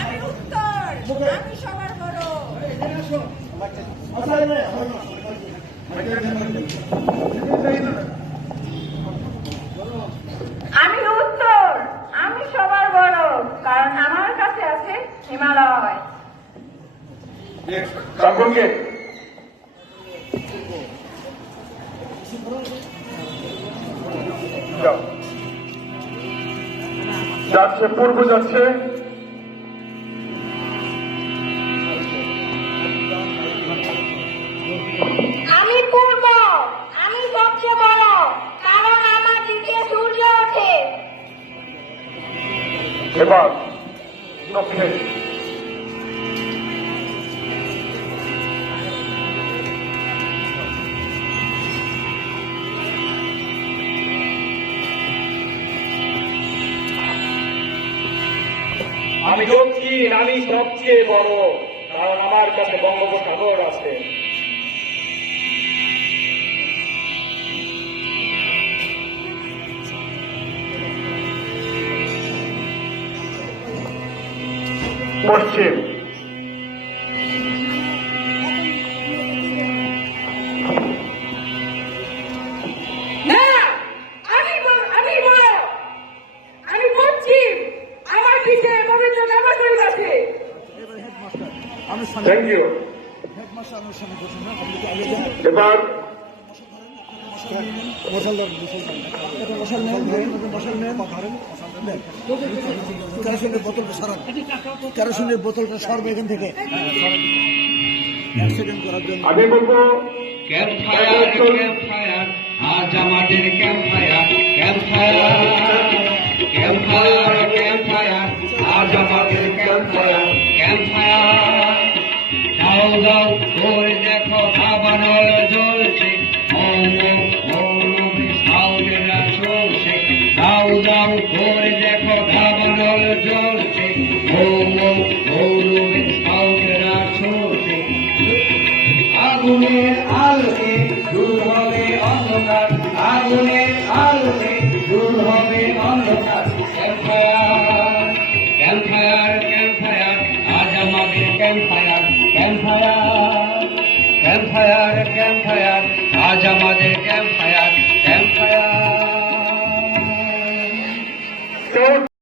আমি উত্তর, আমি সবার বড়। আমি উত্তর, আমি সবার বড়, কারণ আমার কাছে আছে হিমালয়। যাচ্ছে পূর্ব যাচ্ছে আমি পূর্ব, আমি সবচেয়ে বড়, কারণ আমার দিকে সূর্য ওঠে। এবার দক্ষিণ আমি দক্ষিণ, আমি সবচেয়ে বড়, কারণ আমার কাছে বঙ্গোপসাগর আছে। পশ্চিম না, আমি বড়, আমি পশ্চিম, আমার পিছে পবিত্র কাবাগরি আছে। Thank you. এবার কেরোসিনের বোতলটা সরবে এখান থেকে আমি বলবো ক্যাম্প ফায়ার, আজ আমাদের ক্যাম্প ফায়ার, আজ আমাদের ক্যাম্প ফায়ার। দাও দাও করে দেখো দাবানল জ্বলছে, সাউন্ডেরা চলছে। দাও দাও করে দেখো দাবানল জ্বলছে, সাউন্ডেরা চলছে। আগুনের আলোতে দূর হবে অন্ধকার, আগুনের আলোতে দূর হবে অন্ধকার। ক্যাম্প ফায়ার, আজ আমাদের ক্যাম্প ফায়ার।